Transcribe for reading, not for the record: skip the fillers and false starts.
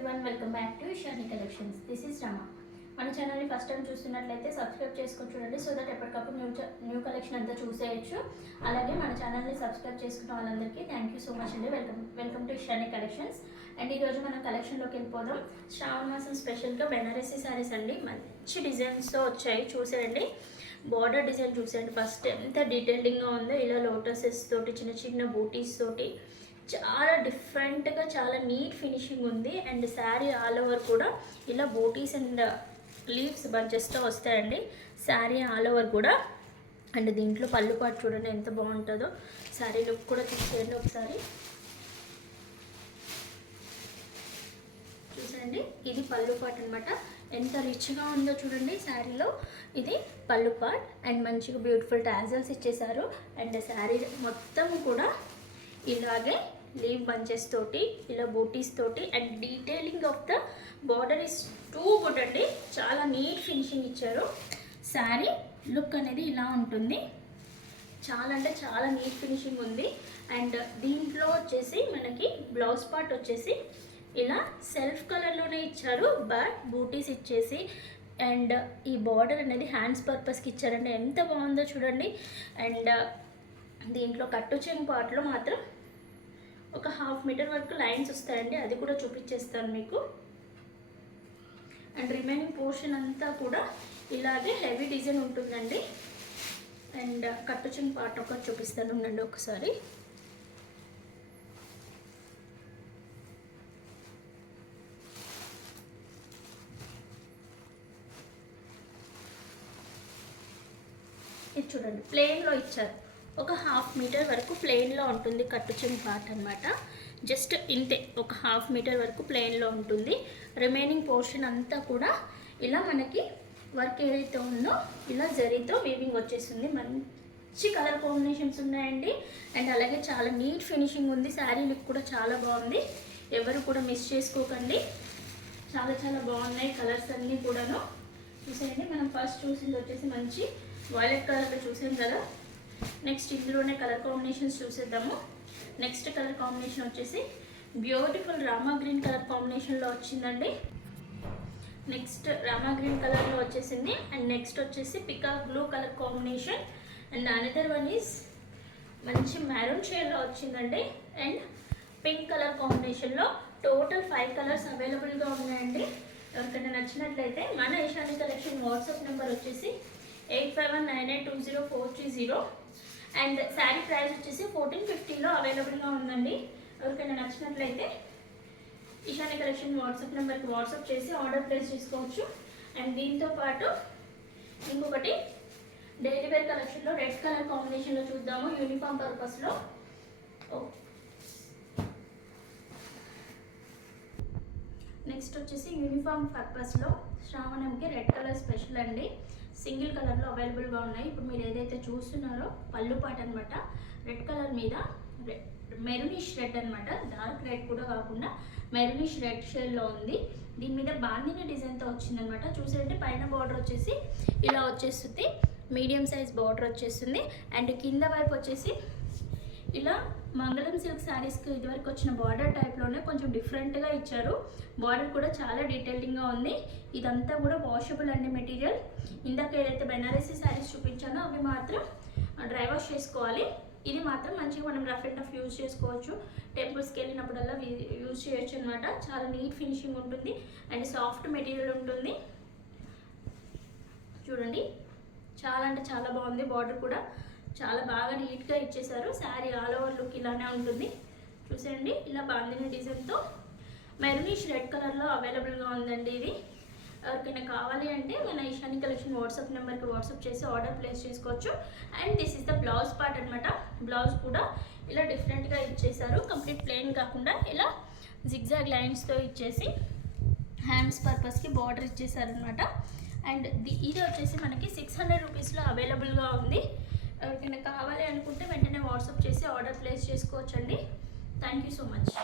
Everyone, welcome back to Ishani collections. This is Rama. మన ఛానల్ని first time చూస్తున్నట్లయితే సబ్స్క్రైబ్ చేసుకొని చూడండి, సో దట్ ఎప్పటికప్పుడు న్యూ కలెక్షన్ అంతా చూసేయచ్చు. అలాగే మన ఛానల్ని సబ్స్క్రైబ్ చేసుకున్న వాళ్ళందరికీ థ్యాంక్ యూ సో మచ్ అండి. Welcome to Ishani collections. And ఈరోజు మనం కలెక్షన్లోకి వెళ్ళిపోదాం. శ్రావణ మాసం స్పెషల్గా బెనారసీ శారీస్ అండి, మంచి డిజైన్స్తో వచ్చాయి. చూసేయండి, బార్డర్ డిజైన్ చూసేయండి ఫస్ట్ ఎంత డీటెయిలింగ్గా ఉందో. ఇలా లోటసెస్ తోటి, చిన్న చిన్న బూటీస్ తోటి చాలా డిఫరెంట్గా, చాలా నీట్ ఫినిషింగ్ ఉంది. అండ్ శారీ ఆల్ ఓవర్ కూడా ఇలా బూటీస్ అండ్ లీవ్స్ బంచెస్తో వస్తాయండి శారీ ఆల్ ఓవర్ కూడా. అండ్ దీంట్లో పళ్ళు పాటు చూడండి ఎంత బాగుంటుందో. శారీ లుక్ కూడా తీసేయండి ఒకసారి. చూసండి, ఇది పళ్ళు పాట్ అనమాట. ఎంత రిచ్గా ఉందో చూడండి శారీలో. ఇది పళ్ళు పాట్ అండ్ మంచిగా బ్యూటిఫుల్ టాజల్స్ ఇచ్చేసారు. అండ్ శారీ మొత్తం కూడా ఇలాగే లీవ్ బంచెస్ తోటి, ఇలా బూటీస్ తోటి, and detailing of the border is too good అండి. చాలా నీట్ ఫినిషింగ్ ఇచ్చారు. శారీ లుక్ అనేది ఇలా ఉంటుంది. చాలా అంటే చాలా నీట్ ఫినిషింగ్ ఉంది. అండ్ దీంట్లో వచ్చేసి మనకి బ్లౌజ్ పార్ట్ వచ్చేసి ఇలా సెల్ఫ్ కలర్లోనే ఇచ్చారు, బట్ బూటీస్ ఇచ్చేసి అండ్ ఈ బార్డర్ అనేది హ్యాండ్స్ పర్పస్కి ఇచ్చారండి. ఎంత బాగుందో చూడండి. అండ్ దీంట్లో కట్టు చెంగు పార్ట్లో మాత్రం ఒక 1/2 మీటర్ వరకు లైన్స్ వస్తాయండి, అది కూడా చూపించేస్తాను మీకు. అండ్ రిమైనింగ్ పోర్షన్ అంతా కూడా ఇలాగే హెవీ డిజైన్ ఉంటుందండి. అండ్ కట్టు చెంగు పార్ట్ ఒకటి చూపిస్తాను ఉండండి ఒకసారి. ఇది చూడండి, ప్లెయిన్లో ఇచ్చారు. ఒక 1/2 మీటర్ వరకు ప్లెయిన్లో ఉంటుంది కట్టు చెంగు పార్ట్ అనమాట. జస్ట్ ఇంతే, ఒక 1/2 మీటర్ వరకు ప్లెయిన్లో ఉంటుంది. రిమైనింగ్ పోర్షన్ అంతా కూడా ఇలా మనకి వర్క్ ఏదైతే ఉందో ఇలా జరీతో వీవింగ్ వచ్చేస్తుంది. మంచి కలర్ కాంబినేషన్స్ ఉన్నాయండి. అండ్ అలాగే చాలా నీట్ ఫినిషింగ్ ఉంది. శారీ లుక్ కూడా చాలా బాగుంది. ఎవరు కూడా మిస్ చేసుకోకండి. చాలా చాలా బాగున్నాయి కలర్స్ అన్నీ కూడాను. చూసేయండి, మనం ఫస్ట్ చూసింది వచ్చేసి మంచి వైలెట్ కలర్లో చూసాం కదా. నెక్స్ట్ ఇందులోనే కలర్ కాంబినేషన్స్ చూసేద్దాము. నెక్స్ట్ కలర్ కాంబినేషన్ వచ్చేసి బ్యూటిఫుల్ రామా గ్రీన్ కలర్ కాంబినేషన్లో వచ్చిందండి. నెక్స్ట్ రామా గ్రీన్ కలర్లో వచ్చేసింది. అండ్ నెక్స్ట్ వచ్చేసి peacock blue colour combination. And another one is మంచి మెరూన్ షేడ్లో వచ్చిందండి. అండ్ పింక్ కలర్ కాంబినేషన్లో టోటల్ 5 కలర్స్ అవైలబుల్గా ఉన్నాయండి. ఎవరికైనా నచ్చినట్లయితే మన ఇషాని కలెక్షన్ వాట్సాప్ నెంబర్ వచ్చేసి 8519820430. అండ్ శారీ ప్రైస్ వచ్చేసి 1450లో అవైలబుల్గా ఉందండి. ఎవరికైనా నచ్చినట్లయితే ఇషాని కలెక్షన్ వాట్సాప్ నెంబర్కి వాట్సాప్ చేసి ఆర్డర్ ప్లేస్ చేసుకోవచ్చు. అండ్ దీంతో పాటు ఇంకొకటి డైలీ వేర్ కలెక్షన్లో రెడ్ కలర్ కాంబినేషన్లో చూద్దాము, యూనిఫామ్ పర్పస్లో. నెక్స్ట్ వచ్చేసి యూనిఫామ్ పర్పస్లో శ్రావణంకి రెడ్ కలర్ స్పెషల్ అండి. సింగిల్ కలర్లో అవైలబుల్గా ఉన్నాయి. ఇప్పుడు మీరు ఏదైతే చూస్తున్నారో పళ్ళు పాట అనమాట. రెడ్ కలర్ మీద మెరూనిష్ రెడ్ అనమాట, డార్క్ రెడ్ కూడా కాకుండా మెరూనిష్ రెడ్ షేడ్లో ఉంది. దీని మీద బాందిని డిజైన్తో వచ్చిందనమాట. చూసారంటే పైన బార్డర్ వచ్చేసి ఇలా వచ్చేస్తుంది, మీడియం సైజ్ బార్డర్ వచ్చేస్తుంది. అండ్ కింద వైపు వచ్చేసి ఇలా మంగళం సిల్క్ శారీస్కి ఇదివరకు వచ్చిన బార్డర్ టైప్లోనే కొంచెం డిఫరెంట్గా ఇచ్చారు. బార్డర్ కూడా చాలా డీటెయిలింగ్గా ఉంది. ఇదంతా కూడా వాషబుల్ అండి మెటీరియల్. ఇందాక ఏదైతే బెనారసీ శారీస్ చూపించానో అవి మాత్రం డ్రై వాష్ చేసుకోవాలి. ఇది మాత్రం మంచిగా మనం రఫ్ అండ్ టఫ్ యూజ్ చేసుకోవచ్చు. టెంపుల్స్కి వెళ్ళినప్పుడల్లా యూజ్ చేయొచ్చు అనమాట. చాలా నీట్ ఫినిషింగ్ ఉంటుంది అండ్ సాఫ్ట్ మెటీరియల్ ఉంటుంది. చూడండి, చాలా అంటే చాలా బాగుంది. బార్డర్ కూడా చాలా బాగా నీట్గా ఇచ్చేసారు. శారీ ఆల్ ఓవర్ లుక్ ఇలానే ఉంటుంది. చూసేయండి, ఇలా బాందిని డిజైన్తో మెరూనిష్ రెడ్ కలర్లో అవైలబుల్గా ఉందండి. ఇది ఎవరికైనా కావాలి అంటే మన ఇషాని కలెక్షన్ వాట్సాప్ నెంబర్కి వాట్సాప్ చేసి ఆర్డర్ ప్లేస్ చేసుకోవచ్చు. And this is the blouse part అనమాట. బ్లౌజ్ కూడా ఇలా డిఫరెంట్గా ఇచ్చేసారు. కంప్లీట్ ప్లెయిన్ కాకుండా ఇలా జిగ్జాగ్ లైన్స్తో ఇచ్చేసి హ్యాండ్స్ పర్పస్కి బార్డర్ ఇచ్చేసారనమాట. అండ్ ఇది వచ్చేసి మనకి 600 రూపీస్లో అవైలబుల్గా ఉంది. ఎవరికైనా కావాలి అనుకుంటే వెంటనే వాట్సాప్ చేసి ఆర్డర్ ప్లేస్ చేసుకోవచ్చండి. Thank you so much.